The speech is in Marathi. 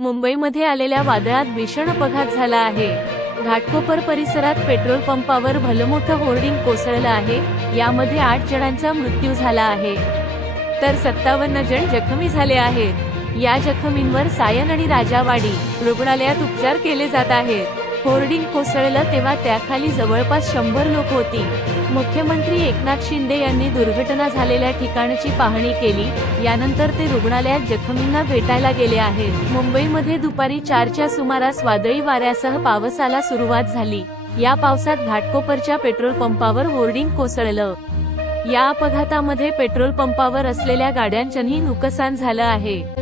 मुंबईमध्ये आलेल्या वादळात भीषण अपघात झाला आहे. घाटकोपर परिसरात पेट्रोल पंपावर भलमोठं होर्डिंग कोसळलं आहे. यामध्ये आठ जणांचा मृत्यू झाला आहे. तर सत्तावन्न जण जखमी झाले आहेत. या जखमींवर सायन आणि राजावाडी रुग्णालयात उपचार केले जात आहेत. होर्डिंग कोसळलं तेव्हा त्याखाली जवळपास शंभर लोक होती. मुख्यमंत्री एकनाथ शिंदे यांनी दुर्घटना झालेल्या ठिकाणची पाहणी केली. यानंतर ते रुग्णालयात जखमींना भेटायला गेले आहेत. मुंबईमध्ये दुपारी चारच्या सुमारास वादळी वाऱ्यासह पावसाला सुरुवात झाली. या पावसात घाटकोपरच्या पेट्रोल पंपावर होर्डिंग कोसळलं. या अपघातामध्ये पेट्रोल पंपावर असलेल्या गाड्यांचंही नुकसान झालं आहे.